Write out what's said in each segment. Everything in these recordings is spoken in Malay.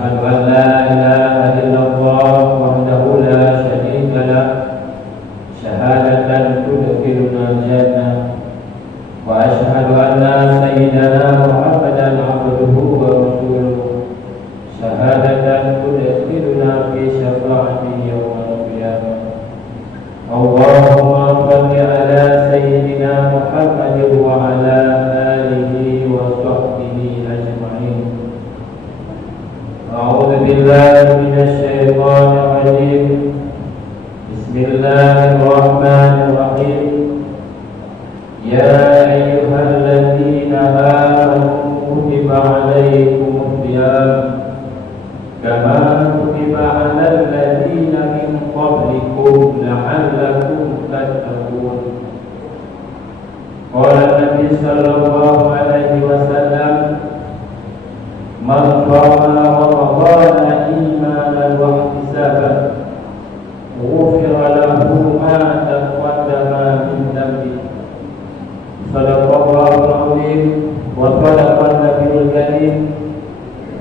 أشهد أن لا إله إلا الله وحده لا شريك له شهادة تدخلنا الجنة وأشهد أن سيدنا محمدا عبده ورسوله شهادة تدخلنا في شفاعته يوم القيامة. اللهم صل على سيدنا محمد وعلى آله وصحبه أجمعين. أعوذ بالله من الشيطان الرجيم. بسم الله الرحمن الرحيم. يا أيها الذين آمنوا كتب عليكم الصيام كما كتب على الذين من قبلكم لعلكم تتقون. قال النبي صلى الله عليه وسلم: من صام رمضان إيمانا واحتسابا غفر له ما تقدم من ذنبه. صدق الله العظيم وصدق النبي الكريم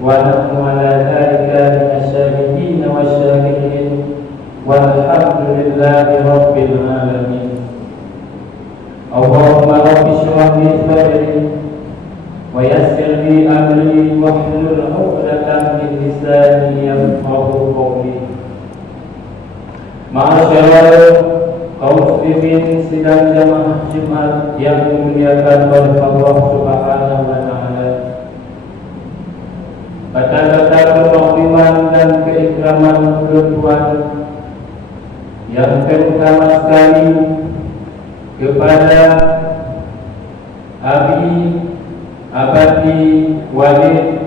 ونحن على ذلك من الشاهدين والشاكرين والحمد لله رب العالمين. اللهم رب اشرح لي صدري ويسر لي أمري واحلل عقدة من لساني يفقهوا قولي. Ma'asyiral kaum muslimin sidang jamaah Jumat yang dimuliakan oleh Allah Subhanahu wa taala. Kata-kata penghormatan dan keikraman Tuhan yang terutama sekali kepada Abi, Abadi, Walid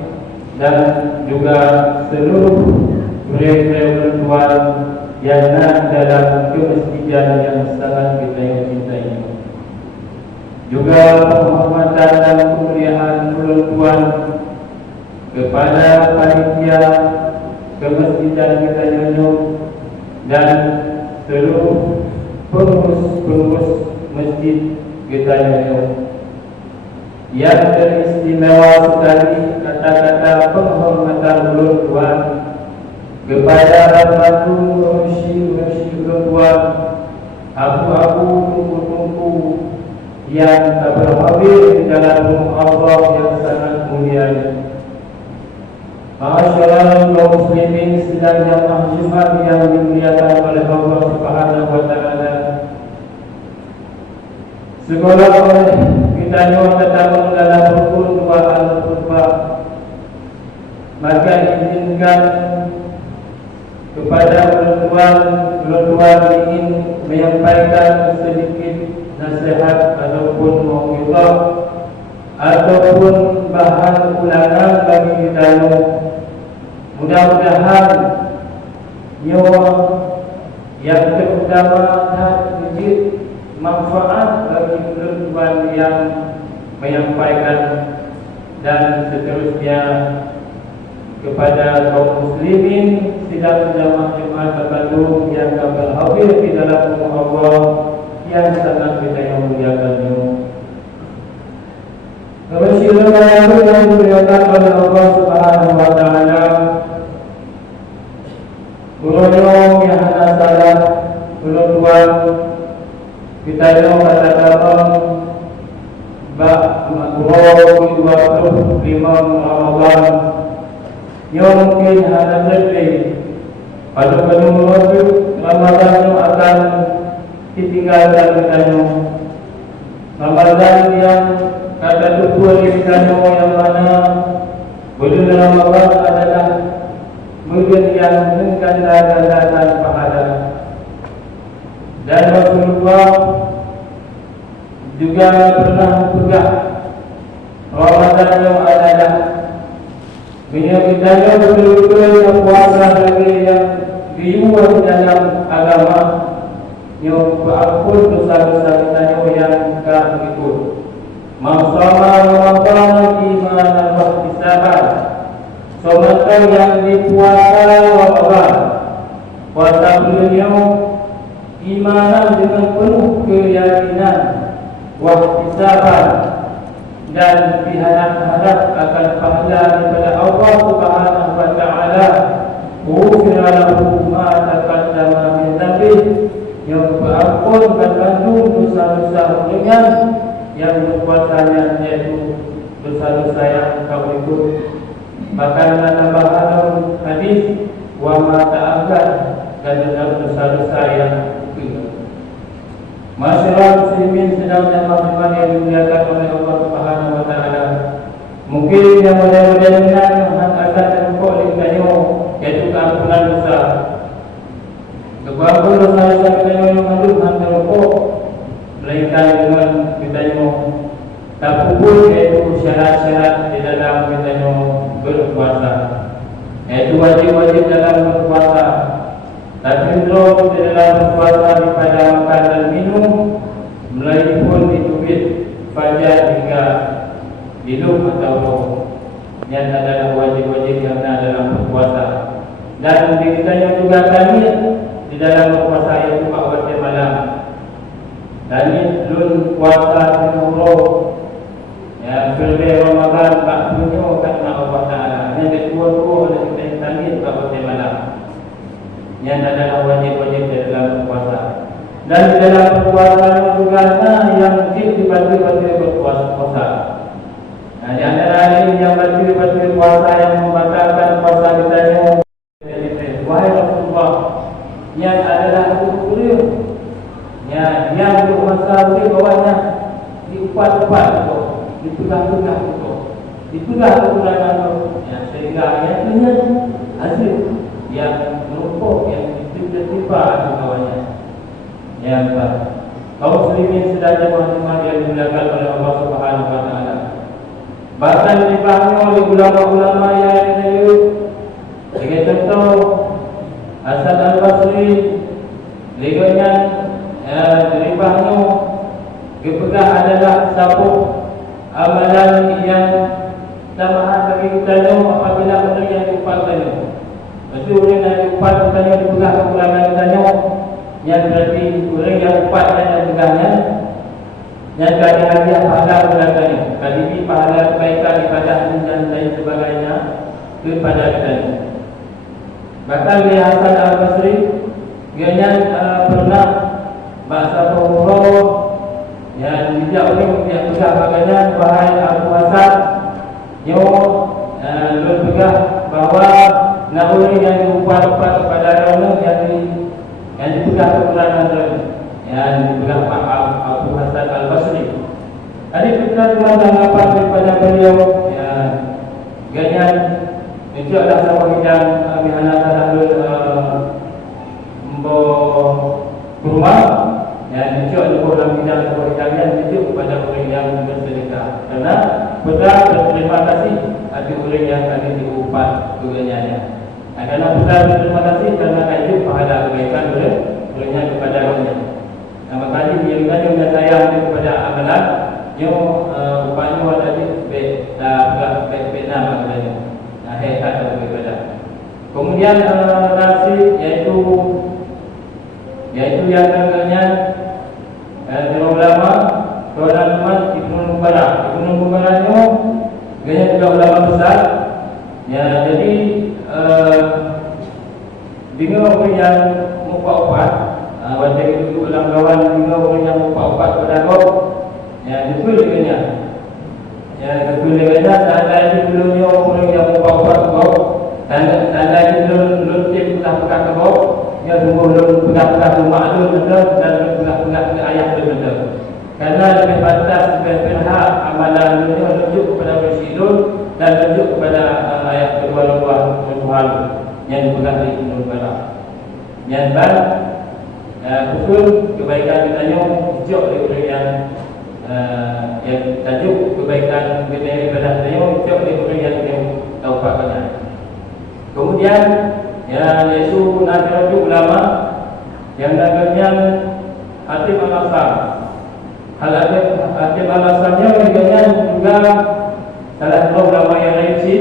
dan juga seluruh mereka Tuhan yang ada dalam kemesjidan yang sangat kita cintai. Juga penghormatan dan kemuliaan Tuhan kepada panitia kemesjidan kita Junub dan seluruh pengurus masjid kita Junub. Yang teristimewa sekali kata-kata penghormatan Tuhan kepada Ratu Mursyid Tuhan, abu-abu tungku-tungku yang tak berhabis di dalam Allah yang sangat mulia. Ma'asyiral kaum muslimin sidang jamaah Jumat yang dimuliakan oleh Allah Subhanahu wa taala. Segala kita nyawa terdapat dalam rukun dua al-khutbah, maka izinkan kepada tuan-tuan ingin menyampaikan sedikit nasihat ataupun mau'izah ataupun bahan ulangan bagi kita. Mudah-mudahan nyawa yang terutama wujud manfaat bagi tuan-tuan yang menyampaikan dan seterusnya kepada kaum muslimin sidang jamaah Jumat tertentu yang akan hadir di dalam rumah Allah yang sangat kita muliakan. Kebesaran yang dimuliakan oleh Allah Subhanahu wa taala. Ulun yang hana salah, ulun tuan kita yang kata-kata makhluk 25 Ramadan yang mungkin ada lebih pada penuh Ramadan yang akan ditinggalkan kita. Ramadan yang kata tujuan kita yang mana bulan Ramadan adalah bulan yang mengganda-gandakan pahala. Dan Rasulullah juga pernah pegang Ramadan yang adalah menyebutnya betul-betul yang puasa lagi yang diuat dalam agama yang berapun dosa-dosa kita yang tak ikut. Maksama Ramadan imanan wa ihtisaban. Somatan yang dipuasa Ramadan puasa beliau imanan dengan penuh keyakinan wa ihtisaban dan diharap-harap akan pahala daripada Allah Subhanahu wa taala Bahkan menambah dalam hadis wa ma ta'akkad dan dalam dosa-dosa yang kecil. Masyarakat muslimin sedang dan muslimat yang dimuliakan oleh Allah Subhanahu wa taala. Mungkin yang mudah-mudahan akan terpukul di dunia yaitu keampunan dosa. Kebahagiaan dosa-dosa kita yang mengandung terpukul melainkan dengan kita tak pupul yaitu syarat-syarat di dalam kita berpuasa. Yaitu wajib-wajib dalam berpuasa. Tapi belum di dalam berpuasa daripada makan dan minum melainpun ditubit fajar hingga hidup atau roh. Yang adalah wajib-wajib yang ada dalam berpuasa. Dan kita juga kami di dalam berpuasa itu waktu malam. Dan lun puasa dengan ya firman Ramadan tak punya kat Allah Taala. Yang kedua-dua ada kita tanya waktu malam. Yang adalah wajib-wajib dalam berpuasa. Dan di dalam berpuasa juga yang dibantu berpuasa. Nah, di antara ini yang bantu puasa yang membatalkan puasa kita wahai Rasulullah, yang adalah kurir, yang berpuasa di bawahnya diupat-upat itu, dipegang-pegang itu, dipegang kekurangan itu, sehingga yang punya hasil yang merupakan yang tiba-tiba di bawahnya. Yang kaum muslimin sedang jemaah yang dimuliakan oleh Allah Subhanahu wa taala. Bahkan dibahas oleh ulama-ulama yang itu, sebagai contoh Hasan Al-Basri, leganya dibahasnya kepegang adalah sabuk amalan yang tambahan bagi kita apabila orang yang diupat tanya. Maksud orang yang diupat tanya dipegang kekurangan tanya, yang berarti orang yang upat dan pegangnya yang kali hadiah pahala belakangnya, kali pahala kebaikan ibadah dan lain sebagainya kepada kita. Bahkan di Hasan Al-Basri dia pernah bahasa umroh yang tidak boleh yang pegang bagainya wahai Abu Hasan yo lu pegang bahawa nak orang yang diupat-upat kepada orang yang dipegang kekurangan yang dipegang Pak Abu Hasan Al-Basri. Tadi kita cuma tanggapan daripada beliau ganyan itu adalah sebuah bidang bihana tahlul rumah yang itu adalah dalam bidang sebuah bidang yang itu kepada orang yang bersedekah. Karena betul berterima kasih ada orang yang tadi diupat keganyannya. Karena betul berterima kasih karena itu pahala kebaikan olehnya kepada orangnya. Maka dia yang sayang kepada amalan yang upahnya tadi benar katanya. Hebat atau berbeda. Kemudian nasi yaitu yang namanya ulama Ibnu Mubarak. Ibnu Mubarak itu juga ulama besar. Ya, jadi dengan orang yang muka-upat, wajah itu ulang kawan dengan orang yang muka-upat pada kau, ya itu dengannya. Ya, itu dengannya. Tanda ini belumnya orang yang muka-upat kau, tanda ini belum telah pegang kau. Ya, belum pegang maklum betul dan pegang ayat betul. Karena lebih batas lebih berhak amalan dunia menunjuk kepada Rasulullah dan menunjuk kepada ayat kedua Tuhan yang dipegang di Ibnu Mubarak. Yang betul kebaikan kita hijau oleh yang tajuk kebaikan kita ibadah kita hijau oleh yang tahu pakainya. Kemudian yaitu nasihat ulama yang namanya Hatim Al-Asam. Hatim Al-Asamnya juga salah satu ulama yang lain sih.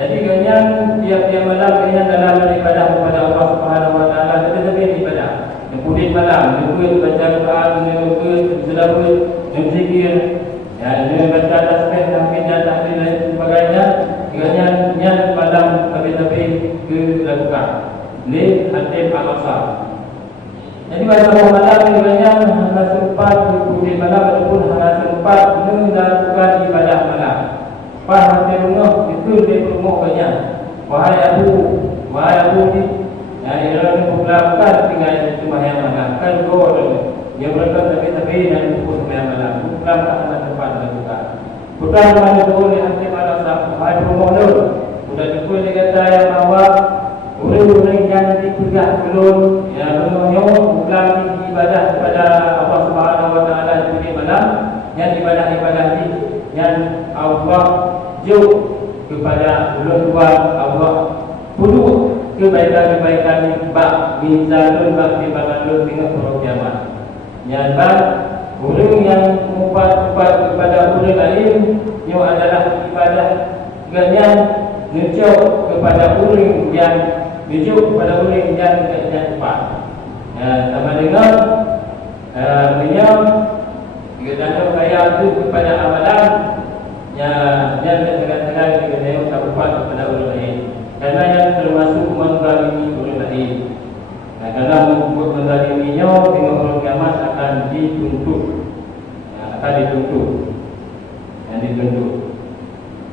Jadi tiap malam dalam ibadah kepada Allah Subhanahu wa taala tetapi ibadah. Kemudian malam juga baca Quran, selawat, berzikir, baca tasbih, tahmid dan tahlil dan sebagainya. Yang malam tapi dilakukan. Ini Hatim Al-Asam. Jadi pada malam hanya sempat di malam ataupun hanya sempat melakukan ibadah malam. Hatim betul dia berumur banyak. Wahai Abu ni, yang dalam bukan tinggal itu sembahyang malam. Kan gol dia berkata tapi dan buku sembahyang malam. Bukan tak tempat juga. Bukan mana tu ni hati malam sah. Wahai berumur tu, sudah cukup dia kata yang bahawa orang-orang yang dipegang belum yang berumurnya bukan ibadah kepada Allah Subhanahu Wa Taala di malam, yang ibadah-ibadah ni yang Allah jauh kepada luar Allah perlu kebaikan-kebaikan bak mizanun bak timbangan dengan orang kiamat. Yang orang yang upat kepada orang lain yang adalah ibadah yang menunjuk kepada orang yang kepada orang yang upat. Sama dengan beliau kita kaya itu kepada amalan yang tengah-tengah kita upat kepada orang lain. Karena yang termasuk menzalimi orang lain. Karena menzaliminya dengan orang kiamat akan dituntut.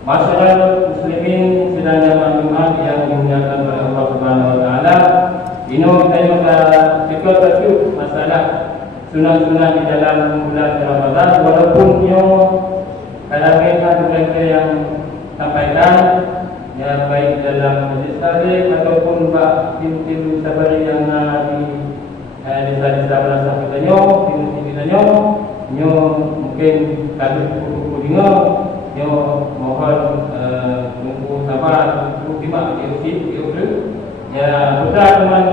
Masyarakat muslimin sedang maklumat yang dimuliakan oleh Allah Subhanahu Wa Taala. Ini kita cekal tajuk masalah sunat-sunat di dalam bulan Ramadan, walaupun kadang-kadang mereka yang sampaikan yang baik dalam majlis taklim ataupun tim sabari yang di desa-desa berasal katanya, tim katanya, mungkin kami cukup dengar, mohon tunggu sabar, tunggu timak ya betul teman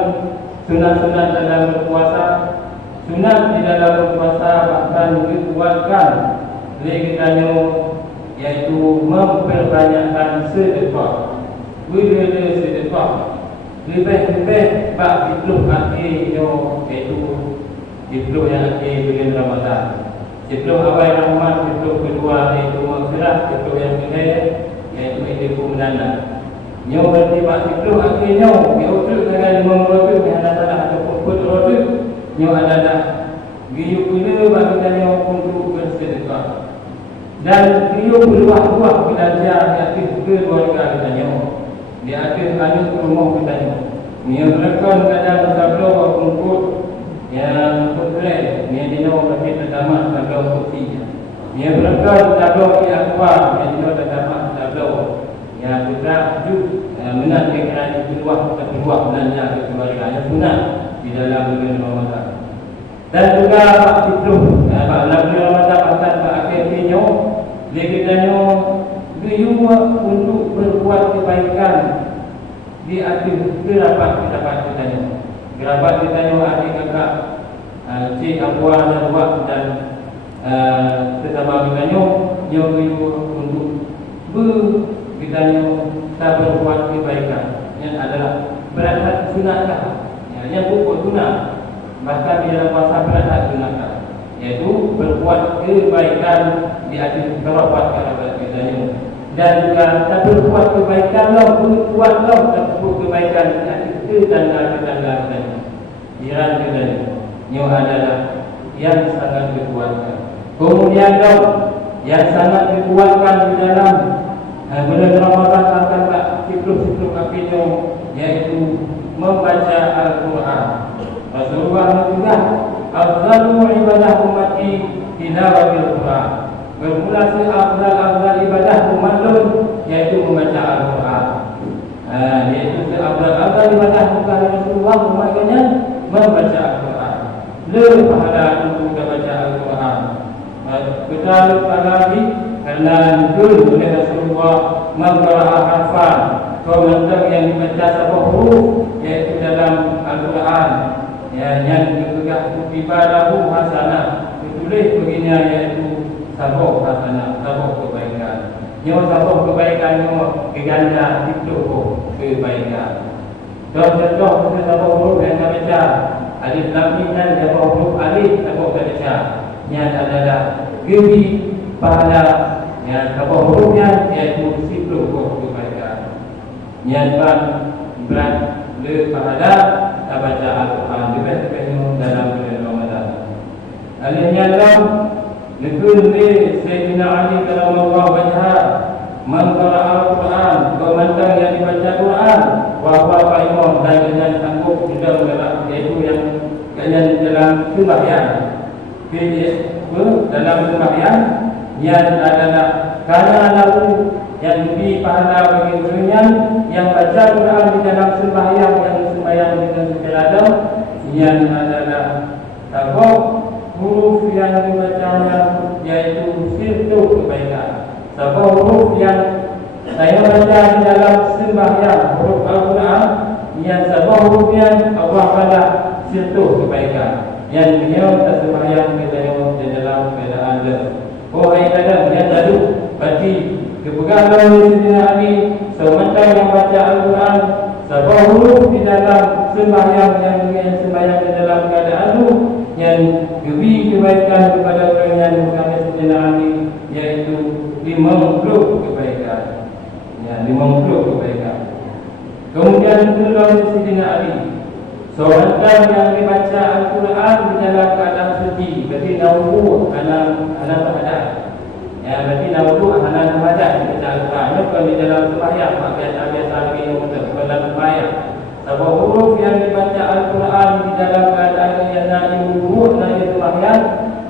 sunat-sunat dalam berpuasa, sunat di dalam berpuasa bahkan dikuatkan oleh kitanya, yaitu memperbanyakkan sedekah. Bila sedekah lebih-lebih bak fitruh akhirnya, iaitu fitruh yang akhir bulan Ramadan. Fitruh awal Rahman, fitruh kedua iaitu maghfirah, fitruh yang ketiga iaitu istighfar menanda. Nyo berarti bak fitruh akhirnya dia utul dengan 5 roti yang adalah ataupun 10 roti, nyo adalah gila bagi kitanya untuk bersedekah. Dan beliau berbuah-buah belajar di atas keluarga katanya, di atas anak rumah katanya. Dia berlakukan kadang sabda untuk yang berkelain, dia dino bagi terdamat sabda kursinya. Dia berlakukan sabda di akbar, dia dino terdamat sabda yang bergerak menanti kerana keluar belanja ke keluarga yang sunat di dalam bulan Ramadan. Dan juga Pak Fitruh, Pak Lalu Ramadan akan berakhirnya Lekitanya beliau untuk berbuat kebaikan di atas kerabat kitanya. Kerabat kitanya adik kakak, cik, abuah dan buat dan sesama kitanya, yang beliau untuk kitanya tak berbuat kebaikan. Yang adalah berangkat sunatlah, yang pokok sunat. Bahkan di dalam puasa berangkat sunatlah, yaitu berbuat kebaikan di atas kerabat kitanya. Dan juga tak berbuat kebaikan buatlah kebaikan di atas tetangga-tetangga kitanya, jiran kitanya. Ini adalah yang sangat dikuatkan. Kemudian yang sangat dikuatkan di dalam bulan Ramadan akan tak siklus akhirnya, yaitu membaca Al-Quran. Rasulullah juga afdalu ibadah ummati tilawatil Quran. Bermula afdal ibadah umat yaitu membaca Al-Quran. Yaitu afdal ibadah bukan Rasulullah umatnya membaca Al-Quran. Lebih pahala untuk membaca Al-Quran. Kita lagi karena dulu oleh Rasulullah membaca hafal komentar yang dibaca sebuah huruf yaitu dalam Al-Quran. Yang dipegang ibadahu hasanah, ditulis begini yaitu sabuk hasanah, sabuk kebaikan. Nyo sabuk kebaikan nyo diganda itu kebaikan. Contoh sabuk huruf yang kita baca alif lam mim dan sabuk huruf alif sabuk kita baca. Yang adalah gigi pahala yang sabuk hurufnya yaitu 10 kebaikan. Yang berat le pahala baca Al-Quran lebih-lebih dalam bulan Ramadan. Alihnya dalam Lekun Sayyidina Ali Karamallahu wajhah Mengqara Al-Quran, komentar yang dibaca Quran, wahwa qa'imun, dan kalian sanggup juga menggerak, iaitu yang kalian dalam sembahyang. Dalam sembahyang yang adalah karena lalu yang lebih pahala bagi dirinya yang baca Quran di dalam sembahyang, yang sembahyang dengan secara adab, yang adalah apa huruf yang dibacanya, yaitu sirtu kebaikan. Sebab huruf yang saya baca di dalam sembahyang, huruf Al-Quran, yang sebab hurufnya Allah pada sirtu kebaikan. Yang dia tersembahyang kita di dalam keadaan dia. Oh hai Adam, yang lalu berarti kepeganglah Sayyidina Ali semata yang baca Al-Quran, sebab huruf di dalam sembahyang, yang sembahyang di dalam keadaan itu yang lebih kebaikan kepada orang yang bukan Sayyidina Ali, yaitu 50 kebaikan. Ya, 50 kebaikan. Kemudian kedua Sayyidina Ali, seorang yang dibaca Al-Quran di dalam keadaan suci, berarti nawudu alam badan. Ya, berarti nawudu alam badan dibaca Al-Quran. Kalau di dalam sembahyang, biasa-biasa lagi yang betul dalam sembahyang. Sebab huruf yang dibaca Al-Quran di dalam keadaan yang nawudu dan sembahyang,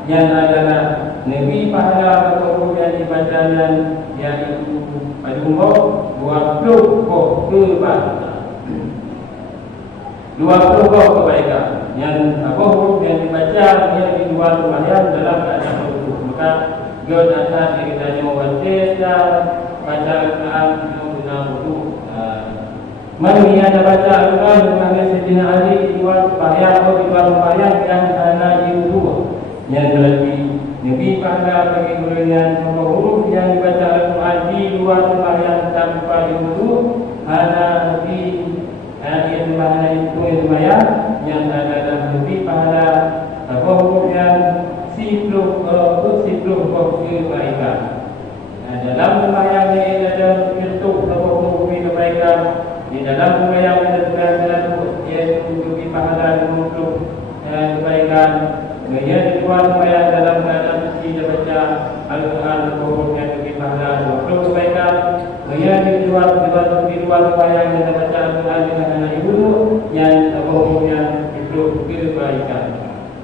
yang adalah lebih pahala huruf yang dibaca dan yaitu pada umur 20 kebaikan. 20 kebaikan yang apa huruf yang dibaca yang di luar sembahyang dalam keadaan wudu. Maka dia atas kita baca baca Al-Quran guna wudu. Mana yang baca Al-Quran dengan Sayyidina Ali di luar sembahyang atau di luar sembahyang yang hanya wudu, yang berarti lebih pahala bagi gurunya semua huruf yang dibaca Al-Quran di luar sembahyang tanpa wudu hanya lebih yang mana itu sembahyang yang adalah lebih pahala huruf yang sipluh kebaikan. Dalam sembahyang ini ada bentuk huruf kebaikan. Di dalam sembahyang ada yaitu lebih pahala untuk kebaikan. Dia di luar sembahyang dalam keadaan suci dia baca Al-Quran huruf yang lebih pahala 20 kebaikan. Dia di luar sembahyang dia baca Al-Quran dengan yang huruf yang itu kebaikan.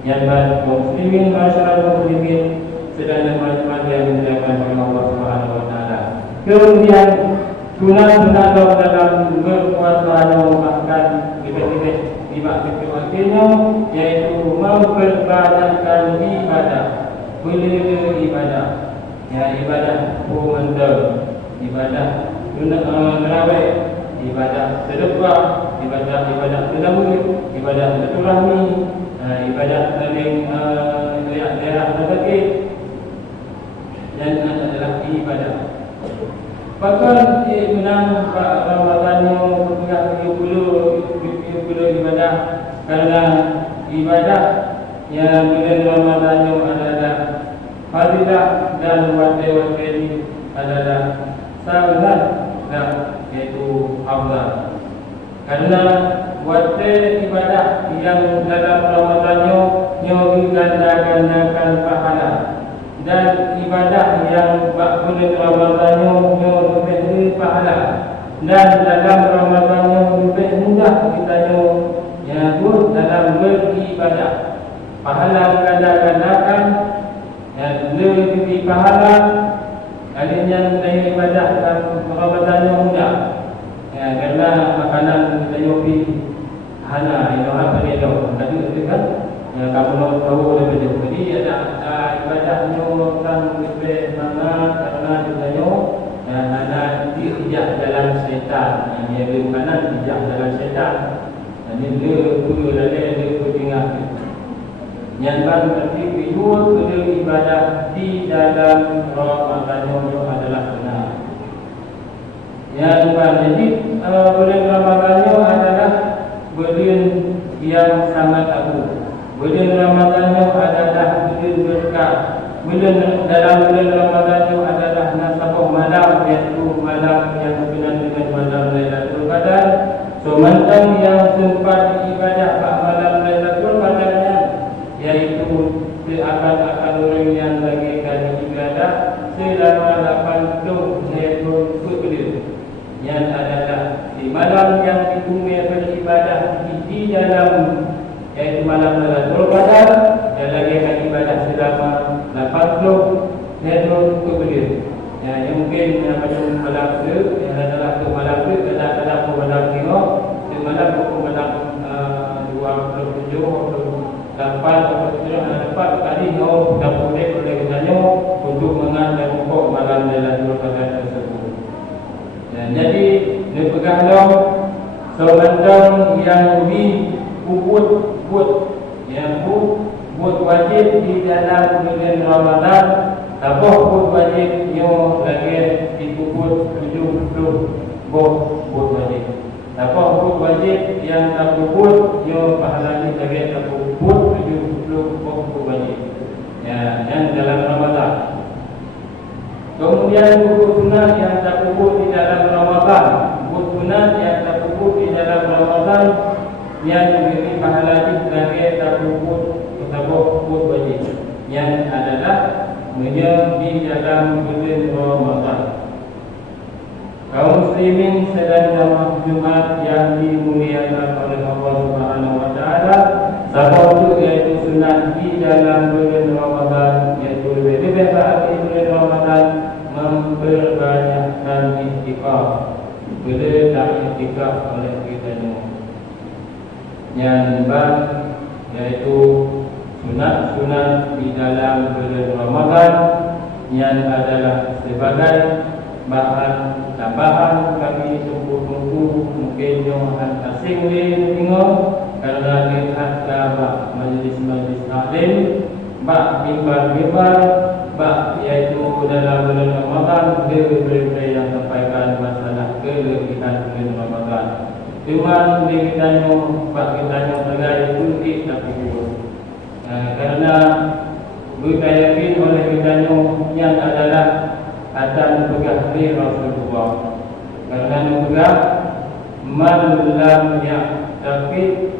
Yang bagi muslimin, masyarakat muslimin sedang teman-teman yang dimuliakan oleh Allah Subhanahu wa taala. Kemudian sunat-sunat dalam berpuasa bahkan kita akhirnya yaitu memperbanyakkan ibadah. Bila ibadah, ya ibadah pemandang, ibadah merawat, ibadah sedekah, ibadah tadawul, ibadah silaturahmi, ibadah saling daerah berbagi, dan adalah ibadah. Bahkan menang Ramadan yang berpihak 70 ibadah, karena ibadah yang bulan Ramadan yang adalah fadilah dan wajib ini adalah sangat dan yaitu afdal. Karena wajib ibadah yang dalam Ramadan yang diganda-gandakan pahala, dan ibadah yang bulan Ramadan yang lebih pahala, dan dalam Ramadan yang lebih mudah kita yaitu dalam beribadah. Pahala ganda-gandakan dan lebih pahala adanya dari ibadah dan Ramadan yang mudah. Ya, karena makanan kita yopi hana itu apa dia tahu. Tadi kan ya, kamu tahu lebih jauh. Jadi ada ibadah yang lebih mana karena kita dan ada tidak dalam setan. Yang dia makanan tidak dalam setan. Jadi dia perlu dia tinggal. Yang berarti bidul ibadah di dalam Ramadan itu adalah benar. Yang jadi bulan Ramadan itu adalah bulan yang sangat agung. Bulan Ramadan itu adalah bulan berkah. Dalam bulan Ramadan itu adalah nasabah malam, yaitu malam yang berkenaan dengan malam Lailatul Qadar. Sementara yang sempat ibadah pada malam Lailatul Qadar, yaitu akan orang yang lagi kami ibadah selama 80 tahun adalah di malam yang ditumai beribadah di dalam, yaitu malam Lailatul Qadar, dan lagi akan ibadah selama 80 Lailatul Qadar. Yang mungkin yang macam malam tu, yang adalah tu malam tu, kadang-kadang pun malam tengok, di malam pun malam 27 atau 8 atau 7 dapat kali no dan boleh katanya untuk mengantar pokok malam Lailatul Qadar tersebut. Jadi nepegahlah semacam yang buat yang buat wajib di dalam bulan Ramadan, tapah buat wajib yang lagi dikubur 70 buat wajib. Tapah buat wajib yang tak buat yang pahalanya lagi tak buat 70 buat wajib. Ya, yang dalam Ramadan. Kemudian buku sunat yang tak kubur di dalam Ramadan, buku sunat yang tak kubur di dalam Ramadan yang diberi pahala sebagai tak kubur atau kubur wajib, yang adalah menjadi di dalam bulan Ramadan. Kaum muslimin sedang dalam Jumat yang dimuliakan oleh Allah Subhanahu Wa Taala, sabtu yaitu sunat di dalam bulan Ramadan, yaitu lebih baik di bulan Ramadan memperbanyakkan istighfar. Bila tak istighfar oleh kita semua, yang yaitu sunat-sunat di dalam bulan Ramadan yang adalah sebagai bahan tambahan bagi tunggu-tunggu mungkin yang akan asing tengok kerana lihat majlis-majlis taklim, bak mimbar-mimbar, bak iaitu dalam bulan Ramadan berita yang sampaikan masalah kelebihan bulan Ramadan. Cuma kita sebagai kunci tapi kerana kita yakin oleh kita yang adalah akan pegah di Rasulullah. Kerana pegah man lam ya'taqid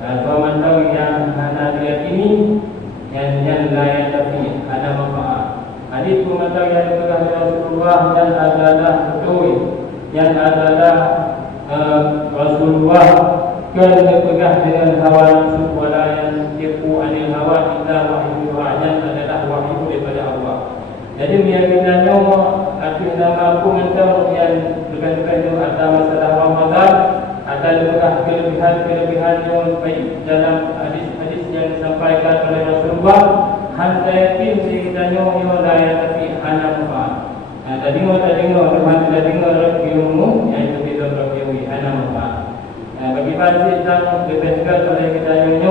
atau man tahu yang hana diyakini yang lain tapi ada manfaat. Hadis mengatakan yang pegah di Rasulullah dan adalah betul, yang adalah Rasulullah kerana pegah dengan hawa nafsu wala yang tipu anil hawa illa wahyu yang adalah wahyu daripada Allah. Jadi biarkannya arti nama aku mentau yang berkaitan ada masalah Ramadan, ada kelebihan yang baik dalam hadis-hadis yang disampaikan oleh Rasulullah. Hanya yakin ceritanya yang lain tapi hanya manfaat. Tadi dengar ilmu yang itu tidak terkini hanya manfaat. Bagi pasir tentang dibesarkan oleh kita yang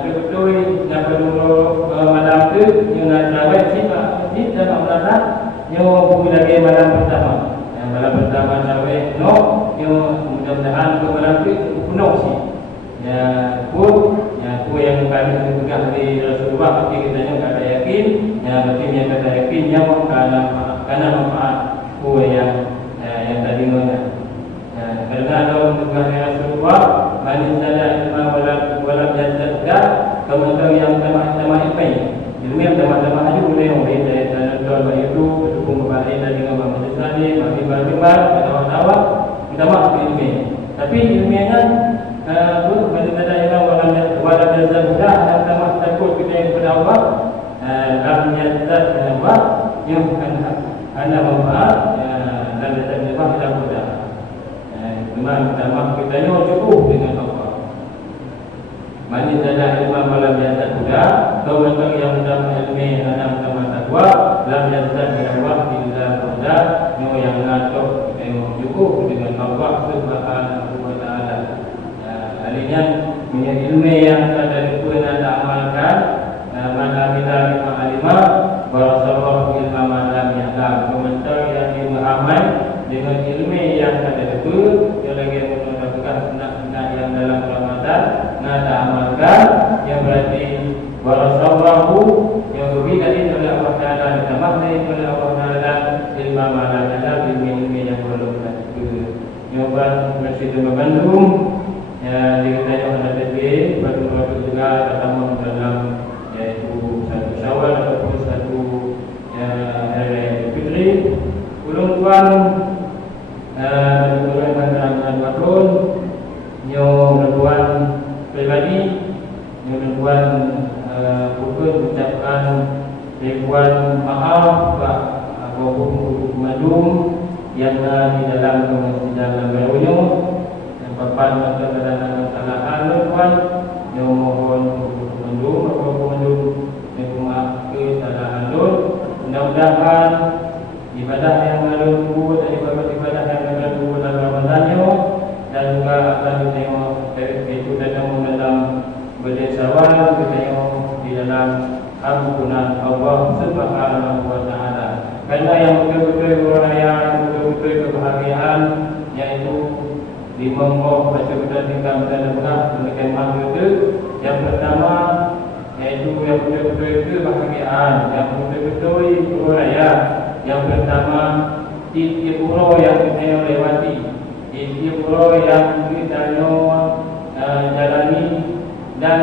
betul yang perlu malam itu yang nak rawat sifat ini dalam malam yang bukan lagi malam pertama. Malam pertama rawat yang mudah-mudahan ke malam itu penuh sih. Yang kami pegang di Rasulullah, tapi kita yang ada yakin, berarti yang ada yakin yang karena manfaat yang tadi mana. Kerana kalau pegang Rasulullah, manis ada ilmu walam jaddah, kemudian yang sama ini, ilmu yang sama aja boleh orang dari tanah itu dukung kembali dari orang Islam, bagi-bagi tawa-tawa, kita mak ilmu. Tapi ilmunya masih ada yang walam jaddah, yang sama takut kita yang kepada Allah, lam jaddah Allah yang bukan hanya manfaat dan datang Allah dalam mudah. Memang kita kita cukup dengan Allah. Manis ada ilmu malam jaddah muda, kau mentang yang mudah ilmi anak sama takwa, lam jaddah dengan Allah illa mudah, yang ngatur yang cukup dengan Allah Subhanahu Wa Taala. Alinya punya ilmu yang ada itu yang anda amalkan, mana kita lima alimah, barakallahu ilmu malam yang lam, komentar yang ilmu amal dengan ilmu yang ada itu, yang lagi menunjukkan sunnah-sunnah yang dalam Ramadan, nada amalkan, yang berarti barakallahu yang diberikan oleh Allah Taala, ditambahi oleh Allah Taala ilmu malam yang lam, ilmu yang belum itu. Nyoba masih di Bandung. Dikatakan oleh TB, batu-batu juga datang dalam yaitu satu Syawal ataupun satu hari Fitri. Ulun tuan dan menurunkan dengan wakun nyo lakukan pribadi nyo lakukan bukan ucapkan ribuan maaf Pak Guru Madum yang di dalam sidang barunya yang papan mata dalam kesalahan lakukan nyo mohon Madum yang maaf kesalahan lu. Mudah-mudahan ibadah yang lalu dan ibadah yang lalu dalam Ramadannya dan juga akan ditengok itu datang dalam berdesawal kita tengok di dalam ampunan Allah Subhanahu wa taala. Karena yang betul-betul raya, yang betul-betul kebahagiaan yaitu di monggo baca kita tinggal dalam demikian itu. Yang pertama yaitu yang betul-betul kebahagiaan, yang betul-betul raya. Yang pertama tiap pulau yang kita lewati, tiap pulau yang kita jalani dan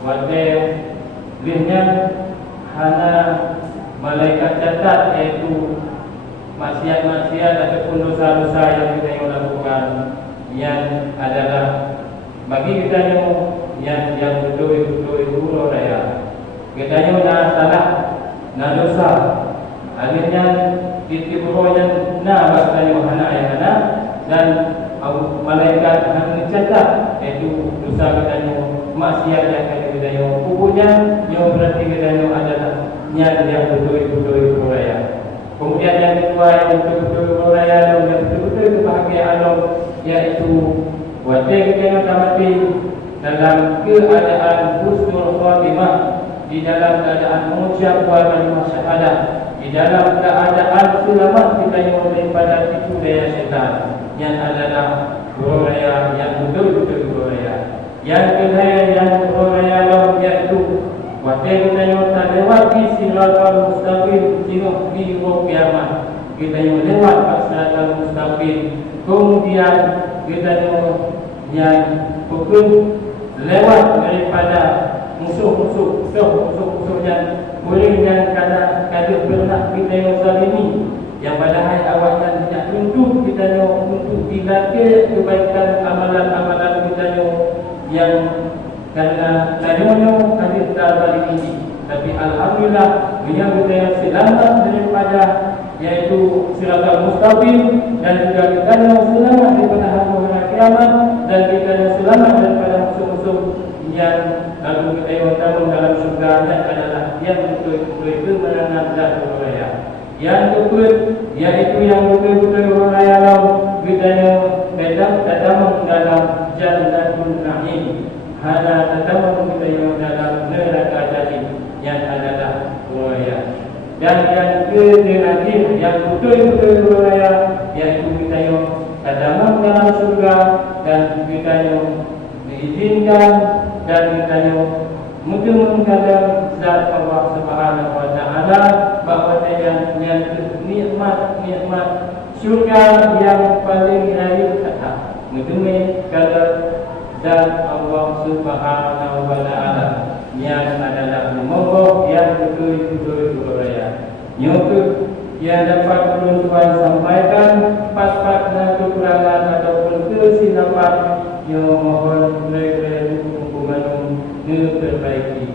wadah hana malaikat catat yaitu maksiat-maksiat ataupun dosa-dosa yang kita lakukan yang adalah bagi kita yang betul-betul pulau raya. Kita salah, dosa. Akhirnya tiap pulau yang bahasanya hana yang hana dan malaikat akan mencatat yaitu dosa kita maksiat yang kita kubunya yang berarti kita adalah yang betul-betul raya. Kemudian yang kedua yang betul-betul raya dan yang betul-betul kebahagiaan yaitu wajah kita mati dalam keadaan husnul khatimah, di dalam keadaan mengucap kalimat syahadat, di dalam keadaan selamat kita daripada tipu daya setan yang adalah raya yang betul-betul raya. Yang kedua yang raya yaitu waktu kita tak lewati siratal mustaqim di hari kiamat. Kita lewat siratal mustaqim. Kemudian kita yang hukum lewat daripada musuh-musuh yang boleh yang kata pernah kita yang zalimi, yang padahal awaknya tidak tuntut kita untuk dilakukan kebaikan amalan-amalan kita yang karena tadinya kami tak balik ini. Tapi alhamdulillah beliau kita yang selamat daripada yaitu siratal mustaqim dan juga kita yang selamat daripada hari kiamat dan kita yang selamat daripada musuh-musuh yang lalu kita yang tahu dalam surga adalah yang betul-betul menanam dan beraya. Yang kedua yaitu yang betul-betul beraya kita yang datang dalam Jannatul Na'im. Hana datang kita yang dalam neraka jadi yang adalah beraya. Dan yang ketiga yang betul-betul beraya yaitu kita yang datang dalam surga dan kita yang diizinkan dan kita yang mengkadang zat Allah Subhanahu wa taala bahwa yang nikmat syurga yang paling raya kata mengenai kata zat Allah Subhanahu wa taala yang adalah moga yang betul-betul raya. Yang dapat Tuhan sampaikan pas-pas kekurangan ataupun kesilapan yang mohon oleh hubungan diperbaiki.